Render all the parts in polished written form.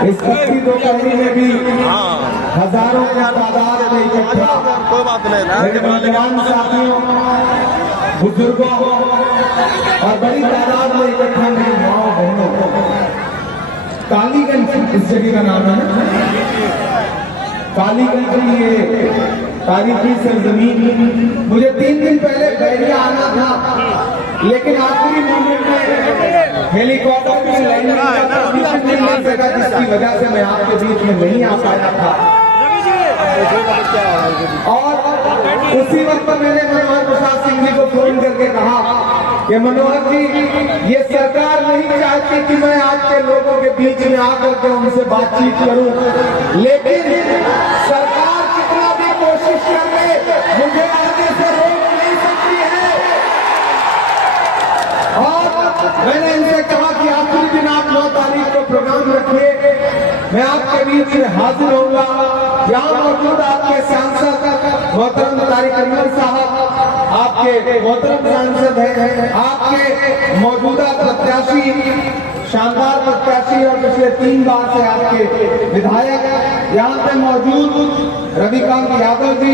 इस पक्की दोपहरी में भी हजारों की तादाद में इकट्ठा कोई बात नहीं मेरे नौजवान साथियों, बुजुर्गों और बड़ी तादाद में इकट्ठा मेरी माओ बहनों, कालीगंज इस जगह का नाम है। कालीगंज ये तारीखी सरजमीन। मुझे 3 दिन पहले बैरिया आना था, लेकिन आखिरी मोमेंट में हेलीकॉप्टर की लैंडिंग का परमिशन नहीं मिल सका, जिसकी वजह से मैं आपके बीच में नहीं आ पाया था। और उसी वक्त पर मैंने मनोहर प्रसाद सिंह जी को फोन करके कहा कि मनोहर जी, ये सरकार नहीं चाहती कि मैं आपके लोगों के बीच में आकर के उनसे बातचीत करूं, लेकिन सरकार कितना भी कोशिश कर ले, मुझे आगे से रोक नहीं सकती है। और मैंने इनसे कहा कि आखिरी दिन आप 9 तारीख को प्रोग्राम रखिए, मैं आपके बीच में हाजिर होऊंगा। यहाँ मौजूद आपके सांसद मोहतरम तारिक अनवर साहब, आपके मोहतरम सांसद हैं, आपके मौजूदा प्रत्याशी, शानदार प्रत्याशी और पिछले 3 बार से आपके विधायक यहाँ पे मौजूद, रविकांत यादव जी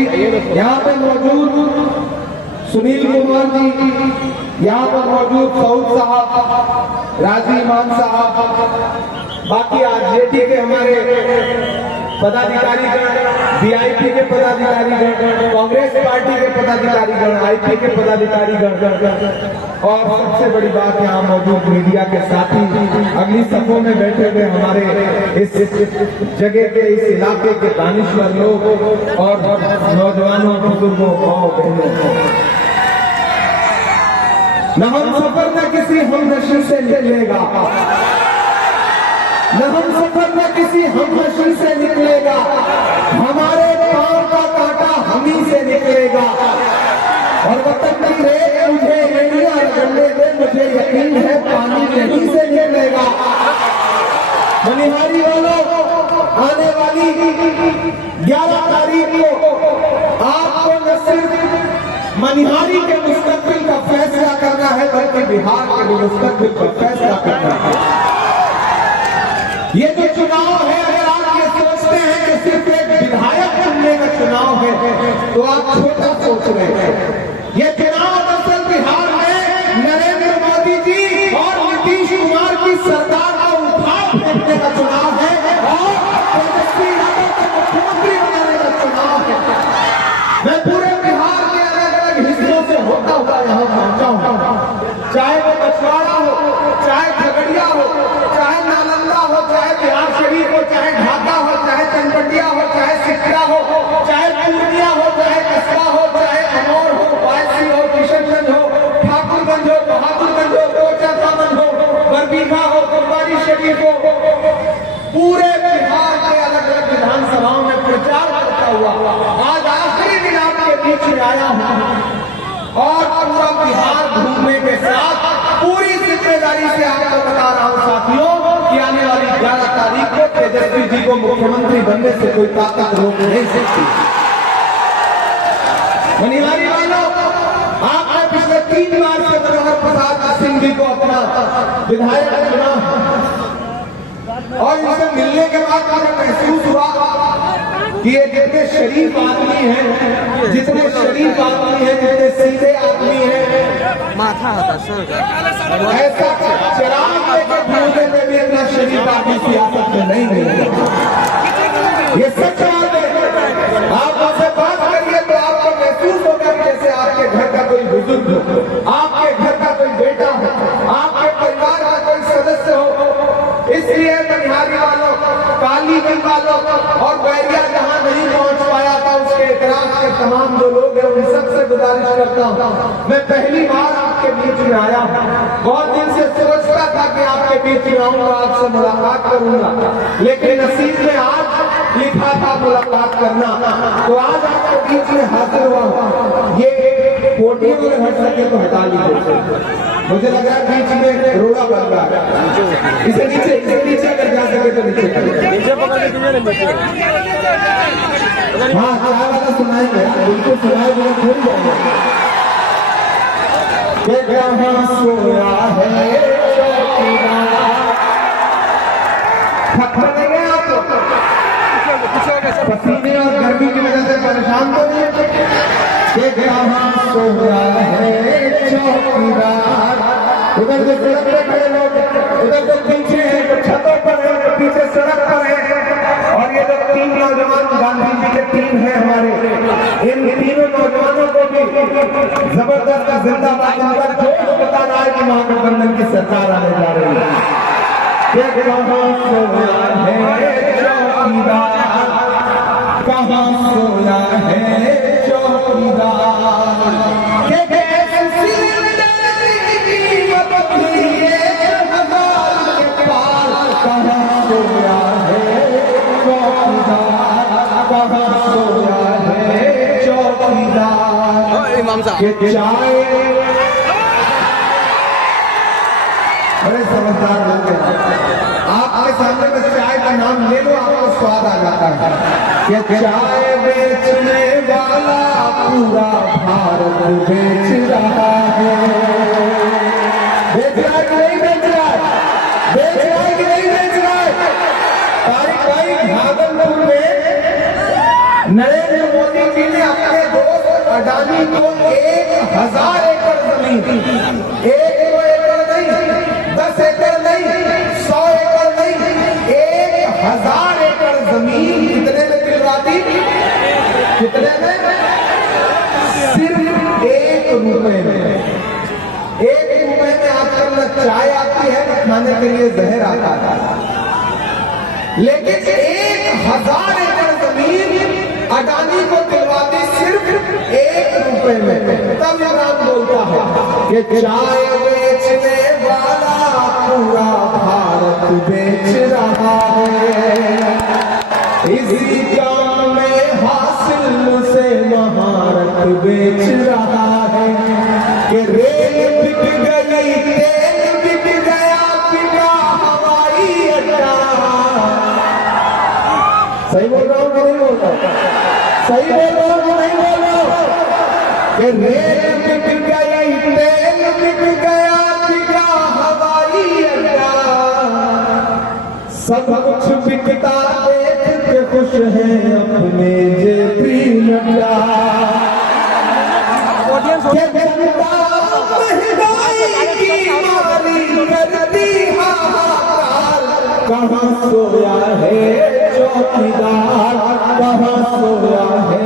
यहाँ पे मौजूद, सुनील कुमार जी यहाँ पर मौजूद, सऊद साहब, राजी मान साहब, बाकी आरजेडी के हमारे पदाधिकारीगण, वीआईपी के पदाधिकारीगण, कांग्रेस पार्टी के पदाधिकारीगण, आईपी के पदाधिकारीगण, और सबसे बड़ी बात यहाँ मौजूद मीडिया के साथी, अगली सफों में बैठे हुए हमारे इस जगह के, इस इलाके के दानिश्वर लोग और नौजवानों, बुजुर्गों और बहनों। न हम सफर न किसी हम नशी से निकलेगा, न हम सफर में किसी हम नशी से निकलेगा, हमारे पांव का कांटा हम ही से निकलेगा। और वतन की रेत मुझे एड़ियां रगड़ने दे, मुझे यकीन है पानी यहीं से निकलेगा। मनिहारी वालों, आने वाली 11 तारीख को आपको न सिर्फ मनिहारी के मुस्तकबिल का फैसला करना है, बल्कि बिहार के मुस्तकबिल का फैसला करना है। ये जो चुनाव है, अगर आप ये सोचते हैं कि सिर्फ एक विधायक चुनने का चुनाव है, तो आप छोटा सोच रहे हैं। ये चुनाव दरअसल बिहार में नरेंद्र मोदी जी और नीतीश कुमार की सरकार का उठा फेंकने का चुनाव है और तेजस्वी यादव को मुख्यमंत्री बनाने का चुनाव है। मैं पूरे बिहार के अलग अलग हिस्सों से होता हुआ यहाँ पहुंचा हूँ, चाहे वो बछवाड़ा हो, चाहे झगड़िया हो, चाहे नालंदा हो, चाहे बिहार शरीफ हो, चाहे ढाका हो, चाहे चनपटिया हो, चाहे सिकरा हो, चाहे पूर्णिया हो, चाहे कस्बा हो, चाहे अमौर हो, बायसी हो, किशनगंज हो, ठाकुरगंज हो, बहादुरगंज हो, कोचासामन हो, बरबीघा हो, कुर्बानी शरीफ हो, पूरे बिहार के अलग अलग विधानसभाओं में प्रचार करता हुआ आज आखिरी दिन आपके बीच में आया हूँ। और पूरा बिहार घूमने के साथ पूरी जिम्मेदारी से आपको बता रहा हूँ साथियों कि आने वाली 11 तारीख को तेजस्वी जी को मुख्यमंत्री बनने से कोई ताकत रोक नहीं सकती। मनिहारी वालों, आपने पिछले 3 बार से मनोहर प्रसाद सिंह जी को अपना विधायक चुना और इनसे मिलने के बाद मुझे महसूस हुआ कि ये जितने शरीफ आदमी हैं, जितने सीधे आदमी हैं, माथा होता सर ऐसा चराग लेकर घूमने में भी इतना शरीफ आदमी सियासत में नहीं मिलेगा। ये सच बात है। आप उससे बात करिए तो आपको महसूस होगा जैसे आपके घर का कोई बुजुर्ग हो, आपके घर का कोई बेटा हो, आपके परिवार का कोई सदस्य हो। इसलिए मनिहारी वालों, कालीगंज वालों और बैरिया जहां नहीं पहुंच पाया था, उसके इतराज के तमाम जो लोग हैं, उन सबसे गुजारिश करता हूं। मैं पहली बार आपके बीच में आया हूं, बहुत दिन से सोचता था कि आपके बीच में आऊंगा, आपसे मुलाकात करूंगा, लेकिन नसीब में आज लिखा था मुलाकात करना, तो आज आपके बीच में हाजिर हुआ। ये पोडियम में हट सके तो हटा लीजिए, मुझे लग रहा है बीच में रोड़ा बन रहा है। इसे नीचे अगर जा सके तो नीचे हाँ हाँ वाला सुनाएंगे, बिल्कुल सुनाएंगे, थोड़ी जाएंगे। सोया है पसीने और गर्मी की वजह से परेशान तो नहीं कि कहाँ सोया है चौकीदार। उधर जो सड़क पे खड़े लोग, उधर जो पीछे है, जो छतों पर है, जो पीछे सड़क पर है, और ये जो तीन नौजवान गांधी जी के टीम है हमारे, इन तीनों नौजवानों को भी जबरदस्त जिंदाबाद इनका जोश बता रहा है कि महागठबंधन की सरकार आने जा रही है। कहाँ सोया है चौकीदार, कहाँ सोया है चौकीदार, के कहाँ सोया है चौकीदार, कहाँ सोया है चौकीदार। इमाम साहब के चाय बड़े समझदार लोग हैं। आपके सामने में चाय का नाम ले लो, आपको स्वाद आ जाता है कि चाय बेचने वाला पूरा भारत बेच रहा है। बेच रहा है कि नहीं बेच रहा है? बेच रहा है कि नहीं बेच रहा है? तारीख भाई भागलपुर में नरेंद्र मोदी जी ने अपने दोस्त अडानी को 1000 एकड़ जमीन, 1 एकड़ नहीं, 10 एकड़ नहीं, 100 एकड़ नहीं, 1000 एकड़ जमीन कितने में दिलवा दी? कितने में? सिर्फ 1 रुपए में। 1 रुपए में आजकल न चाय आती है न खाने के लिए जहर आता है, लेकिन 1000 एकड़ जमीन अडानी को दिलवाती सिर्फ 1 रुपए में। तब इमरान बोलता है कि चाय बेचने वाला पूरा भारत बेच रहा है। इसी काम में हासिल से महारत बेच रहा है कि रेल बिक गई, तेल बिक गया, बिका हवाई अड्डा। सही बोल रहा हूँ कि नहीं बोल रहा? सही बोल रहा हूँ कि नहीं बोल रहा? कि रेल बिक गई, तेल बिक गया, बिका हवाई अड्डा। सब कुछ बिकता देख के खुश है अपने जेपी नड्डा। कि जनता महंगाई की मारी करती हाहाकार। कहाँ सोया है चौकीदार, कहाँ सोया है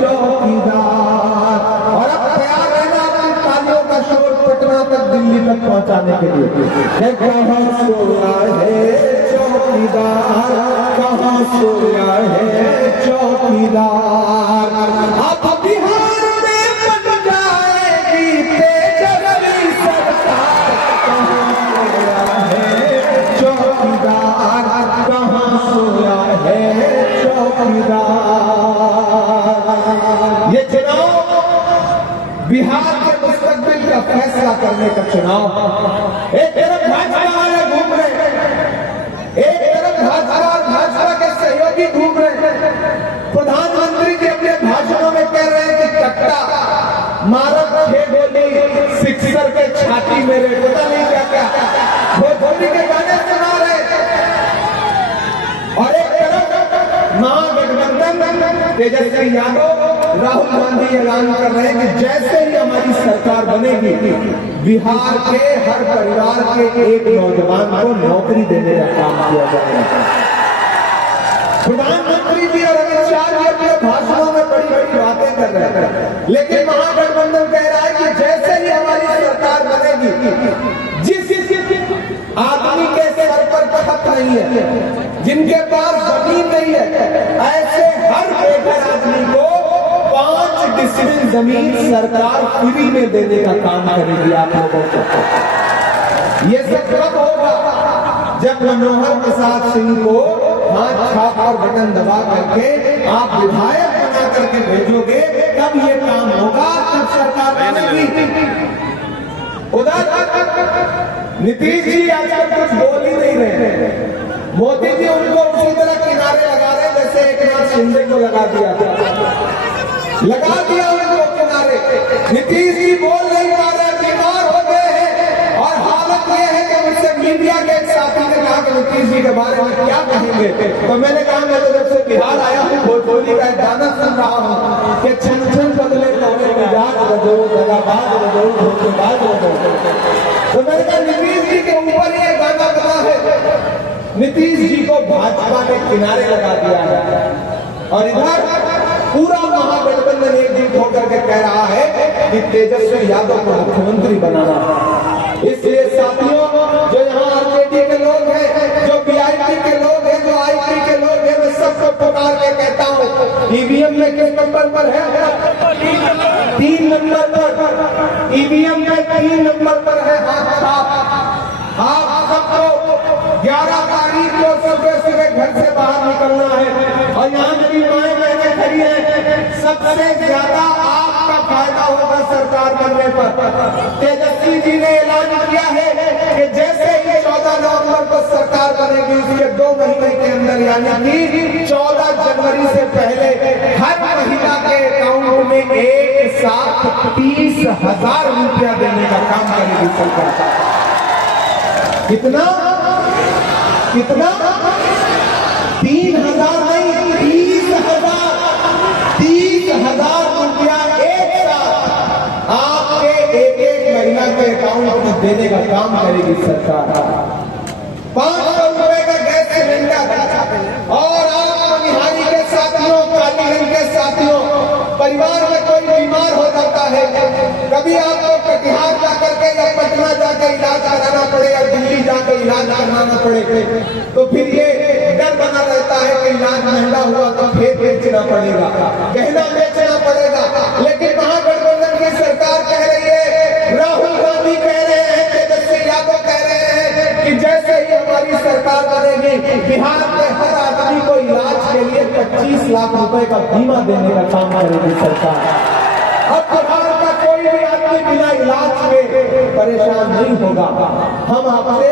चौकीदार। और अब तैयार रहना अपनी तालियों का शोर पटना तक, दिल्ली तक पहुंचाने के लिए। कहाँ सोया है चौकीदार, कहाँ सोया है चौकीदार। अब बिहार में बन जाएगी तेजस्वी सरकार। कहाँ सोया है चौकीदार, कहाँ सोया है चौकीदार। ये चुनाव बिहार के मुस्तकबिल का फैसला करने का चुनाव। एक तरफ भाजपा वाले घूम रहे हैं, एक तरफ भाजपा और भाजपा के सहयोगी घूम रहे हैं। प्रधानमंत्री जी अपने भाषणों में कह रहे हैं कि कट्टा मारो 6 गोली सिक्सर के छाती में रे, पता नहीं क्या क्या भोजपुरी के गाने सुना रहे। और एक तरफ महागठबंधन तेजस्वी यादव, राहुल गांधी ऐलान कर रहे हैं कि जैसे ही हमारी सरकार बनेगी, बिहार के हर परिवार के एक नौजवान को नौकरी देने का काम किया जाएगा। प्रधानमंत्री जी और अमित शाह जी अपने भाषणों में बड़ी बड़ी बातें कर रहे हैं, लेकिन महागठबंधन कह रहा है कि जैसे ही हमारी सरकार बनेगी, जिस आदमी के सर पर छत नहीं है, जिनके पास जमीन नहीं है, ऐसे हर बेघर आदमी को 5 डिसमिल जमीन सरकार फ्री में देने का काम करेगी आप लोगों को। ये सब कब होगा? जब मनोहर प्रसाद सिंह को हाथ छाप और बटन दबा करके आप विधायक बना करके भेजोगे, तब ये काम होगा, तब सरकार बनेगी। उधर नीतीश जी आजकल कुछ बोल ही नहीं रहे। मोदी जी उनको उसी तरह किनारे लगा रहे जैसे एकनाथ शिंदे को लगा दिया उनको किनारे। नीतीश जी बोल नहीं पा रहे, बीमार हो गए हैं। और हालत यह है कि मुझसे मीडिया के एक साथी ने कहा कि नीतीश जी के बारे में क्या कहेंगे, तो मैंने कहा मैं तो जब से बिहार आया हूँ का एक गाना सुन रहा हूँ कि छन छन बदले तोड़े मिजाज बदो दगाबाज बदो धोखेबाज बदो। तो मैंने कहा नीतीश जी के ऊपर ये गाना बना है। नीतीश जी को भाजपा ने किनारे लगा दिया है और इधर पूरा महागठबंधन एकजुट होकर के कह रहा है कि तेजस्वी यादव को मुख्यमंत्री बनाना है। इसलिए साथियों, जो यहाँ आरजेडी के लोग हैं, जो बीआईपी के लोग हैं, जो आईपी के लोग हैं, मैं सबको पुकार के कहता हूँ, ईवीएम में किस नंबर पर है? 3 नंबर पर। ईवीएम में 3 नंबर पर है हाथ साफ। आप सबको 11 तारीख को सुबह सुबह घर से बाहर निकलना है और यहाँ मेरी माएं बहनें खड़ी हैं। सबसे ज्यादा आपका फायदा होगा सरकार बनने पर। तेजस्वी जी ने ऐलान किया है कि जैसे ही 14 नवंबर को सरकार बनेगी, उसके 2 महीने के अंदर यानी कि 14 जनवरी से पहले हर महिला के अकाउंट में एक साथ 30,000 रुपया देने का काम करेगी सरकार। कितना कितना? 3,000 नहीं, 30,000। 30,000 रुपया एक साथ आपके एक महिला के अकाउंट में देने का काम करेगी सरकार। 500 रुपए का गैस सिलेंडर। और आप निहारी के साथियों, कालीगंज के साथियों, परिवार में कोई बीमार हो जाता है, कभी आपको कटिहार जाकर के या पटना जाकर इलाज कराना पड़े या दिल्ली जाकर इलाज कराना पड़े, तो फिर ये डर बना रहता है कि इलाज महंगा हुआ तो फिर बेचना पड़ेगा, गहना बेचना पड़ेगा। लेकिन महागठबंधन की सरकार कह रही है, राहुल गांधी कह रहे हैं, तेजस्वी यादव कह रहे हैं कि जैसे ही हमारी सरकार बनेगी, बिहार के हर आदमी को इलाज के लिए 25 लाख रुपए का बीमा देने का काम करेगी सरकार। अब बिहार का कोई भी आदमी बिना इलाज के परेशान नहीं होगा। हम आपसे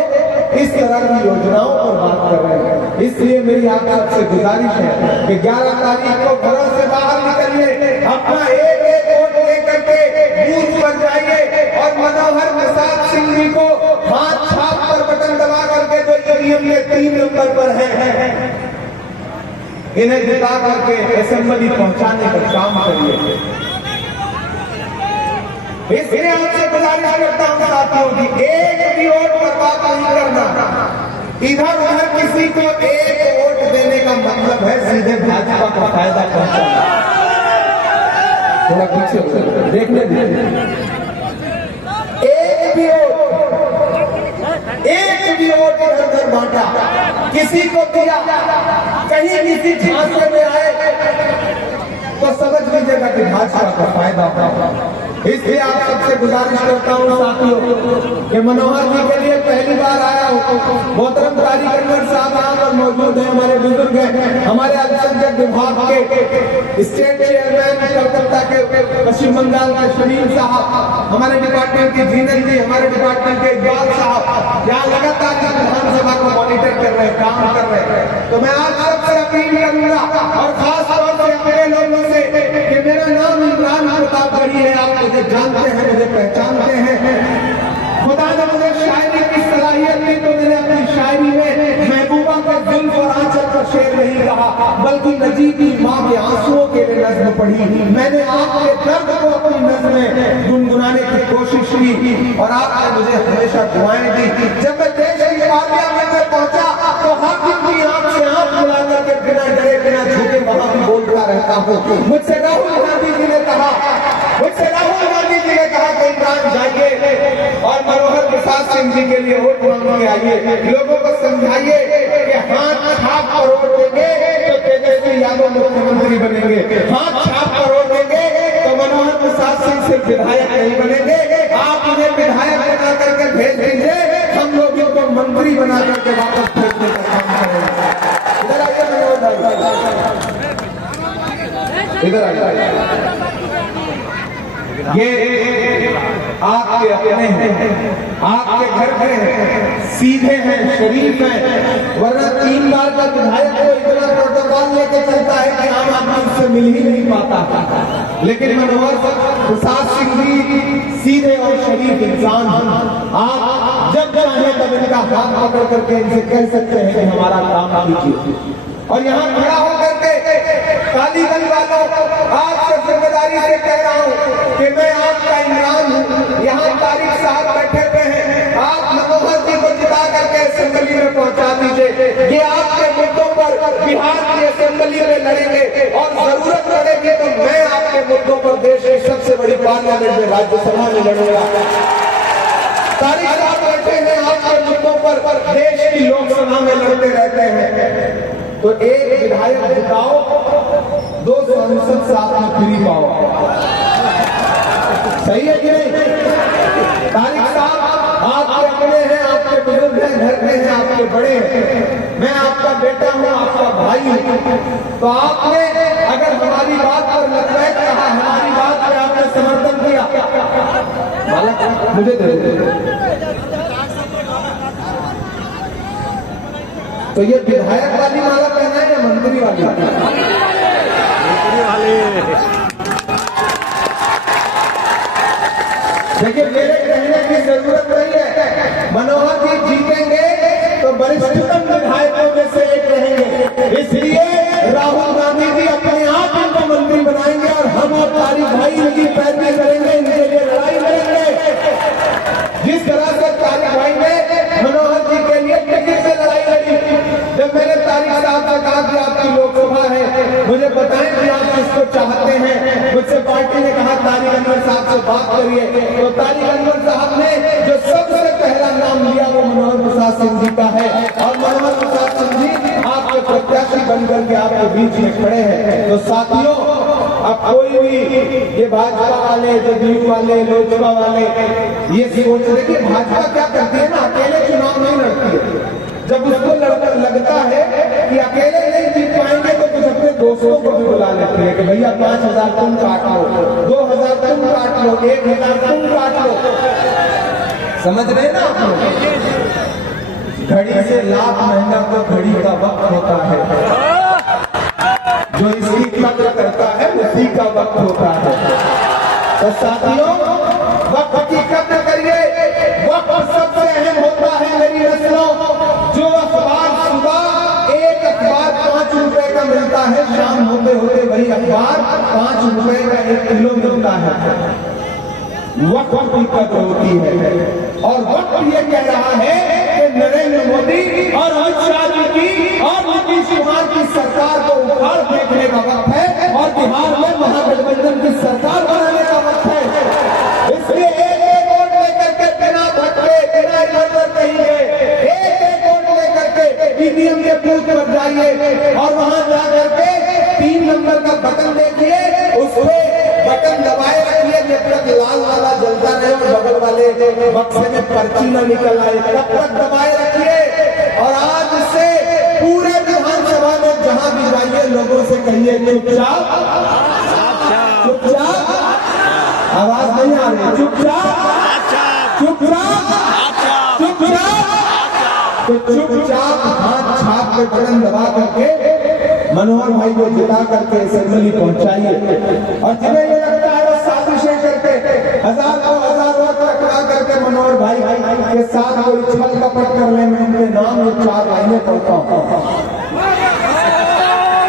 इस तरह की योजनाओं पर बात कर रहे हैं। इसलिए मेरी आप सबसे गुजारिश है कि 11 तारीख को घरों से बाहर निकलिए, अपना एक वोट लेकर के बूथ पर जाइए और मनोहर प्रसाद सिंह जी को हाथ छाप पर बटन दबा करके जो ईवीएम के 3 नंबर पर है, इन्हें जिता करके असेंबली पहुंचाने का काम करिए। इसलिए आपसे गुजारिश करता हूं साथियों की एक भी वोट बर्बाद नहीं करना। इधर उधर किसी को एक वोट देने का मतलब है सीधे भाजपा का फायदा पहुंचाना। थोड़ा पीछे देखने दीजिए। एक भी वोट इधर उधर बांटा, किसी को दिया, कहीं किसी झांसे में आए तो समझ लीजिएगा कि भाजपा का फायदा होगा। इसलिए आप सबसे गुजारिश करता हूँ साथियों कि मनोहर जी के लिए पहली बार आया हूँ। मोहतरम तारिक अनवर साहब यहाँ पर मौजूद हैं, हमारे बुजुर्ग हैं, हमारे अल्पसंख्यक विभाग के स्टेट चेयरमैन कलकत्ता के, पश्चिम बंगाल के शरीफ साहब, हमारे डिपार्टमेंट के जीनल जी, हमारे डिपार्टमेंट के इकबाल साहब यहाँ लगातार विधानसभा को मॉनिटर कर रहे हैं, काम कर रहे हैं। तो मैं आज सबसे अपील करूंगा और खास तौर से अपने लोगों से कि मेरा नाम इमरान प्रतापगढ़ी है, आप मुझे जानते हैं, मुझे पहचानते हैं। खुदा ने मुझे शायरी की सलाहियत दी तो मैंने अपनी शायरी में महबूबा का जुल्फ और आंचल का शेर नहीं कहा, बल्कि नजीब की माँ के आंसुओं के लिए नज्म पढ़ी। मैंने आपके दर्द को अपनी नज्म में गुनगुनाने की कोशिश की और आपने मुझे हमेशा दुआएं दी। जब मैं देश की पार्लियामेंट में पहुंचा तो हाकिम की आंख से आंख मिला करके बिना डरे बिना झुके वहां भी बोलता रहता हूँ। मुझसे राहुल गांधी जी ने कहा कि इमरान जाइए और मनोहर प्रसाद सिंह जी के लिए वोट मांग के आइए, लोगों को समझाइए कि हाथ छाप पर वोट देंगे तो तेजस्वी यादव मुख्यमंत्री बनेंगे, हाथ छाप पर वोट देंगे तो मनोहर प्रसाद सिंह सिर्फ विधायक नहीं बनेंगे। आप उन्हें विधायक बना करके भेज दीजिए, हम लोगों को मंत्री बना करके वापस भेजने का काम करेंगे। इधर आइए मनोहर भाई, इधर आइए। ये आपके अपने हैं, आपके घर के हैं, सीधे हैं, शरीफ हैं, वरना 3 बार का विधायक को इतना प्रोटोकॉल लेके चलता है कि आम आदमी से मिल ही नहीं पाता। लेकिन मनोहर प्रसाद सिंह जी सीधे और शरीफ इंसान हैं। आप जब चाहे तब इनका हाथ पकड़ करके इनसे कह सकते हैं कि हमारा काम कीजिए। और यहाँ खड़ा होकर के कालीगंज वालों, आपसे जिम्मेदारी से कह रहा हूं कि मैं आपका इमरान हूं। यहाँ तारिक साहब बैठे हुए हैं, आप मनोहर जी को जिता करके असेंबली में पहुंचा दीजिए। ये आपके मुद्दों पर बिहार की असेंबली में लड़ेंगे और जरूरत पड़ेगी तो मैं आपके मुद्दों पर देश की सबसे बड़ी पार्लियामेंट में, राज्यसभा में लड़ूंगा। तारिक साहब बैठे हैं, आपके मुद्दों पर देश की लोकसभा में लड़ते रहते हैं। तो एक विधायक जिताओ, 2 सांसद साथ में फ्री पाओ। सही है कि नहीं? तारिक साहब आपके अपने हैं, आपके बुजुर्ग हैं, घर के हैं, आपके बड़े हैं, मैं आपका बेटा हूं, आपका भाई हूं। तो आपने अगर हमारी बात पर लबैक कहा, हमारी बात पर आपने समर्थन किया, मुझे दे दे। तो ये विधायक वाली माला पहना है या मंत्री वाली? देखिए, मेरे कहने की जरूरत नहीं है। मनोहर जी जीतेंगे तो वरिष्ठतम विधायकों में से एक रहेंगे, इसलिए राहुल गांधी जी अपने आप इनको मंत्री बनाएंगे और हम और तारिक भाई इनकी पैरवी करेंगे, इनके लिए लड़ाई करेंगे। जिस तरह से तारिक भाई ने मनोहर जी के लिए टिकट में लड़ाई लड़ी, जब मैंने तारिक साहब से कहा कि आपकी लोकसभा है, मुझे बताएं कि आप किसको चाहते हैं, मुझसे पार्टी ने कहा तारिक अनवर साहब से बात करिए। तो तारिक अनवर साहब ने जो सबसे पहला नाम लिया वो मनोहर प्रसाद सिंह जी का है और मनोहर प्रसाद सिंह जी आपके प्रत्याशी बनकर के आपके बीच में खड़े हैं। तो साथियों, अब कोई भी ये भाजपा वाले, जदयू वाले, लोजपा वाले ये सोच रहे कि भाजपा क्या करती है ना, अकेले चुनाव नहीं लड़ती है। जब उसको लगता है कि अकेले नहीं जीत पाएंगे तो कुछ अपने दोस्तों को भी बुला लेते हैं कि भैया 5000 तुम काट लो, 2000 तुम काट लो, 1000 तुम काट लो। समझ रहे ना आप लोग? घड़ी से लाख महंगा तो घड़ी का वक्त होता है, जो इसकी कद्र करता है उसी का वक्त होता है। तो साथियों, वक्त की कद्र करिए, वक्त सबसे अहम होता है मेरी नस्लों। जो अखबार सुबह एक अखबार 5 रुपए का मिलता है, शाम होते होते वही अखबार 5 रुपए का 1 किलो मिलता है। वक्त की कद्र होती है और वक्त ये कह रहा है कि नरेंद्र मोदी और अमित शाह जी की और नीतीश कुमार की सरकार को उखाड़ फेंकने का वक्त है और बिहार में महागठबंधन की सरकार बनाने का वक्त है। इसलिए एक वोट लेकर के बिना भटके, बिना इधर कहीं गए, एक वोट लेकर के ईवीएम के बूथ पर जाइए और वहां जाकर के 3 नंबर का बटन देखिए, उसपे बटन दबाए रखिए जब तक लाल वाला जलता रहे और बगल वाले बक्से में पर्ची न निकल आए, तब तक दबाए रखिए। और आज से पूरे विधानसभा में जहां भी जाइए लोगों से कहिए चुपचाप, चुपचाप, आवाज नहीं आ रही, चुपचाप, चुपचाप, चुपचाप। तो चुपचाप हाथ छाप के बटन दबा करके मनोहर भाई को जिता करके असेंबली पहुंचाइए। और जिन्हें ये लगता है वो साजिशें करके हजार वक्त टकरा करके मनोहर भाई के साथ कोई छल कपट करने में उनके नाम ये 4 लाइनें पढ़ता हूं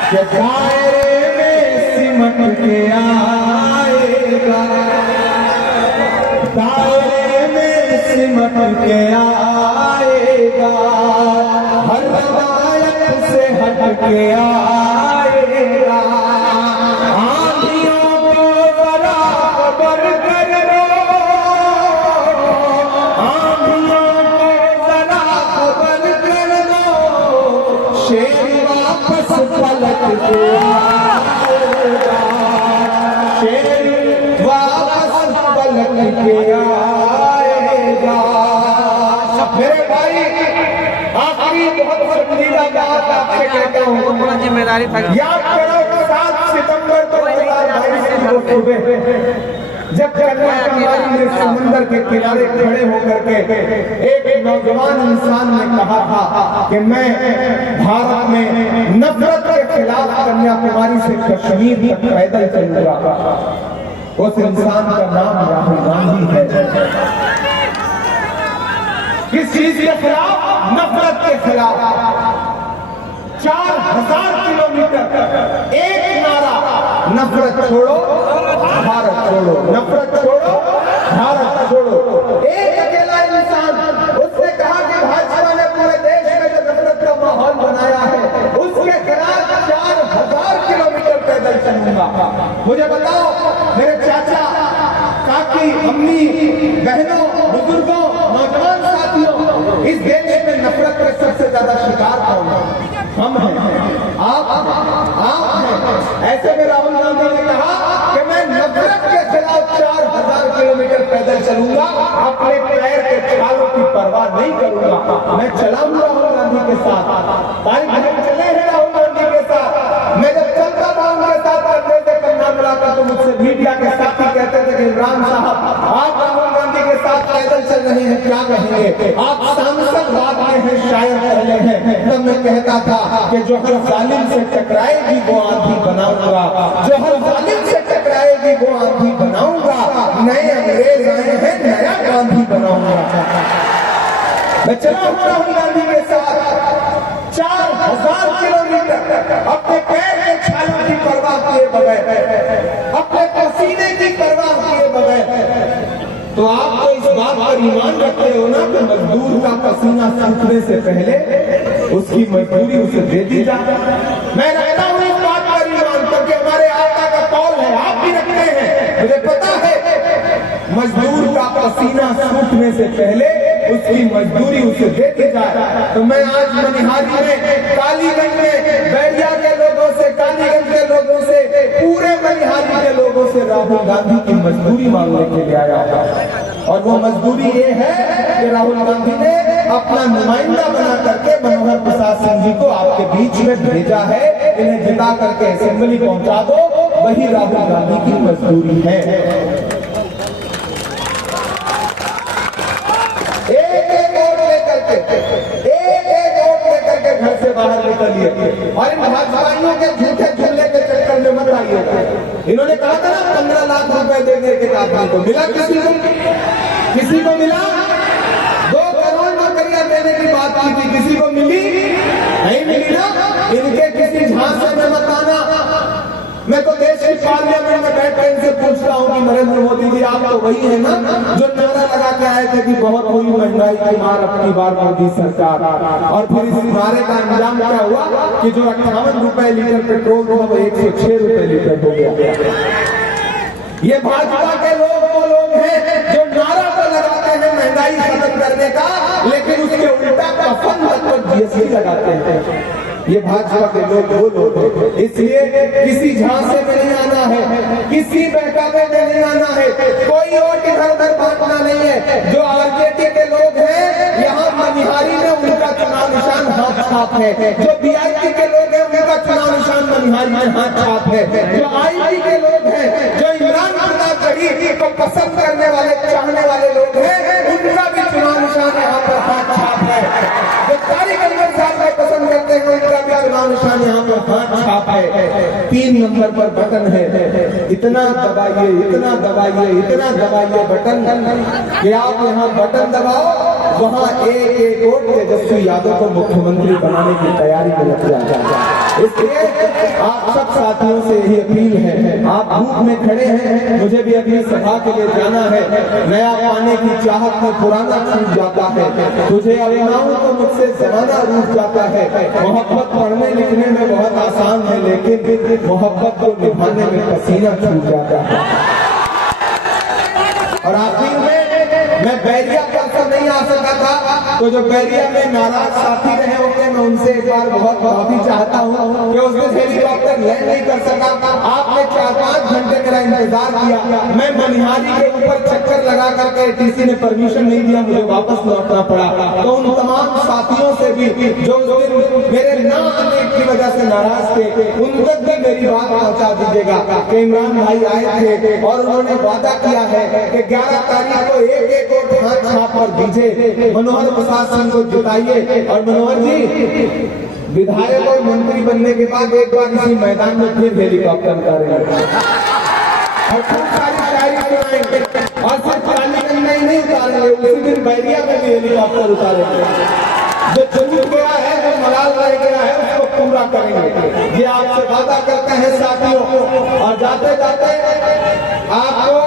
कि दायरे में सिमट के आएगा, दायरे में सिमट के आएगा, हर रवायत से हट के आएगा, आंधियों को बराबर कर लो, आंधियों को बराबर कर लो, शेर वापस पलट के आएगा, शेर वापस पलट के आएगा। मेरे भाई, आखिरी बहुत पसंदीदा बात आपसे कहता हूँ, जिम्मेदारी था। याद करो 7 सितंबर 2022 की वो सुबह जब कन्याकुमारी में समुद्र के किनारे खड़े होकर के एक नौजवान इंसान ने कहा था कि मैं भारत में नफरत के खिलाफ कन्याकुमारी से कश्मीर तक पैदल चलूंगा। उस इंसान का नाम राहुल गांधी है। किस चीज के खिलाफ? नफरत के खिलाफ। 4000 किलोमीटर एक नारा, नफरत छोड़ो भारत छोड़ो, नफरत छोड़ो भारत छोड़ो। एक अकेला इंसान, उसने कहा कि भाजपा ने पूरे देश में जो नफरत का माहौल बनाया है उसके खिलाफ 4000 किलोमीटर पैदल चलूंगा। मुझे बताओ मेरे चाचा, काकी, अम्मी, बहनों, बुजुर्गों, नौजवान साथियों, इस देश में नफरत के सबसे ज्यादा शिकार कौन है? हम हैं, आप हैं। ऐसे में राहुल गांधी ने कहा कि मैं नफरत के खिलाफ 4000 किलोमीटर पैदल चलूंगा, अपने पैर के छालों की परवाह नहीं करूंगा। मैं चला हूं राहुल गांधी के साथ, तारीख में चले हैं राहुल गांधी के साथ। मैं जब चलता था उनके साथ करते थे कन्ना मिलाकर, तो मुझसे मीडिया के साथी कहते थे कि इमरान साहब आप राहुल गांधी के साथ पैदल चल रहे हैं, क्या कहेंगे? आप सांसद बात में हैं, शायर पहले हैं। तब मैं कहता था कि जो हर जालिम से टकराएगी वो आंधी बनाऊंगा, जो हर जालिम से टकराएगी वो आंधी बनाऊंगा। नए अंग्रेज आए हैं, नया गांधी बनाऊंगा। मैं चला हूं राहुल गांधी के साथ 4000 किलोमीटर, अपने पैर के छालों की परवाह किए बगैर, अपने पसीने की परवाह किए बगैर। तो आप तो इस बात पर ईमान रखते हो ना कि मजदूर का पसीना सूखने से पहले उसकी मजदूरी उसे दे दी जाए। मैं रखता हूं इस बात पर ईमान, क्योंकि हमारे आका का कौल है, आप भी रखते हैं। मुझे पता है मजदूर का पसीना सूखने से पहले उसकी मजदूरी उसे दे दी जाए। तो मैं आज मनिहारी में, कालीगंज में, बैरिया के लोगों से, कालीगंज के लोगों से, पूरे मनिहारी के लोगों से राहुल गांधी की मजदूरी मांगने के लिए आया था। और वो मजदूरी ये है कि राहुल गांधी ने अपना नुमाइंदा बना करके मनोहर प्रसाद सिंह जी को आपके बीच में भेजा है, इन्हें जिता करके असेंबली पहुंचा दो। वही राहुल गांधी की मजदूरी है। एक वोट लेकर के घर से बाहर निकलिए और इन भाजपाइयों के झूठे झूले के चक्कर में मत आइएगा। इन्होंने कहा था ना 15 लाख रुपए देने के आदमी को मिला, किसी को मिला? 2 करोड़ नौकरियां देने की बात की थी, किसी को मिली? नहीं मिली ना। इनके किसी झांसे में मत आना। मैं तो देश की पार्लियामेंट में बैठ कर इनसे पूछता हूँ कि नरेंद्र मोदी जी आप तो वही है ना जो नारा लगा के आए थे कि बहुत हुई महंगाई की मार अब की बार मोदी सरकार, और फिर इस मारे का अंजाम क्या हुआ कि जो 58 रुपए लीटर पेट्रोल था वो 106 रुपए लीटर हो गया। ये भाजपा के लोग वो लोग हैं जो नारा तो लगाते हैं महंगाई खत्म करने का, लेकिन उसके उल्टा कफन पर जीएसटी लगाते हैं। ये भाजपा के लोग वो लोग हैं। इसलिए किसी झांसे में नहीं आना है, किसी बहकावे में नहीं आना है, कोई और इधर उधर बांटना नहीं है। जो आरजेडी के लोग हैं यहाँ मनिहारी में, उनका चुनाव निशान हाथ छाप है। जो बीआईपी के लोग हैं उनका चुनाव निशान मनिहारी में हाथ छाप है। जो आईपी के लोग हैं, जो इमरान प्रताप जहीर को पसंद करने वाले, चाहने वाले लोग हैं, उनका भी चुनाव निशान यहाँ पर हाथ छाप है। जो तारिक अनवर साहब को पसंद करते हैं उनका भी चुनाव निशान यहाँ पर हाथ छाप है। 3 नंबर पर बटन है, इतना दबाइए, इतना दबाइए, इतना दबाइए बटन कि आप यहाँ बटन दबाओ, वहाँ एक वोट तेजस्वी यादव को मुख्यमंत्री बनाने की तैयारी में लग जाए। इसलिए आप सब साथियों से यही अपील है, आप धूप में खड़े हैं, मुझे भी अगली सभा के लिए जाना है। नया पाने की चाहत में पुराना छूट जाता है, तुझे अपनाऊं तो मुझसे जमाना रूठ जाता है। मोहब्बत पढ़ने लिखने में बहुत आसान है, लेकिन मोहब्बत को निभाने में पसीना छूट जाता है। और आखिर में मैं बैरिया पर नहीं आ सका था, तो जो बैरिया में नाराज साथी रहे होंगे मैं उनसे एक बार बहुत माफी चाहता हूँ कि उस दिन हेलीकॉप्टर लैंड नहीं कर सका। आपने 4-5 घंटे मेरा इंतजार किया, मैं मनिहारी के ऊपर चक्कर लगा करके टीसी ने परमिशन नहीं दिया, मुझे वापस लौटना पड़ा। तो उन तमाम साथियों से भी जो मेरे न आने की वजह से नाराज थे, उन तक भी मेरी बात पहुँचा दीजिएगा कि इमरान भाई आए थे और उन्होंने वादा किया है कि 11 तारीख को एक वोट हाथ छाप पर दीजिए, मनोहर प्रसाद सिंह को जिताइए। और मनोहर जी विधायक और मंत्री बनने के बाद एक बार इसी मैदान में फिर हेलीकॉप्टर उतारेंगे और खूब सारी शायरी सुनाएंगे, और सिर्फ कालीगंज में ही नहीं उतारेंगे, उसी दिन बैरिया में भी हेलीकॉप्टर उतारेंगे। जो चूक गया है, जो मलाल रह गया है, उसको पूरा करेंगे, ये आपसे वादा करते हैं साथियों। और जाते जाते आपको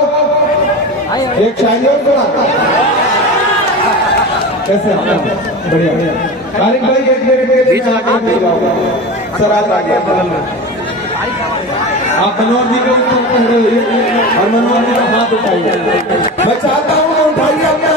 एक शायरी और सुना, कैसे बढ़िया तारिक भाई एक सर आ गया। आप मनोहर जी को और मनोहर जी का हाथ उठाइए। मैं चाहता हूँ उठाइए अपने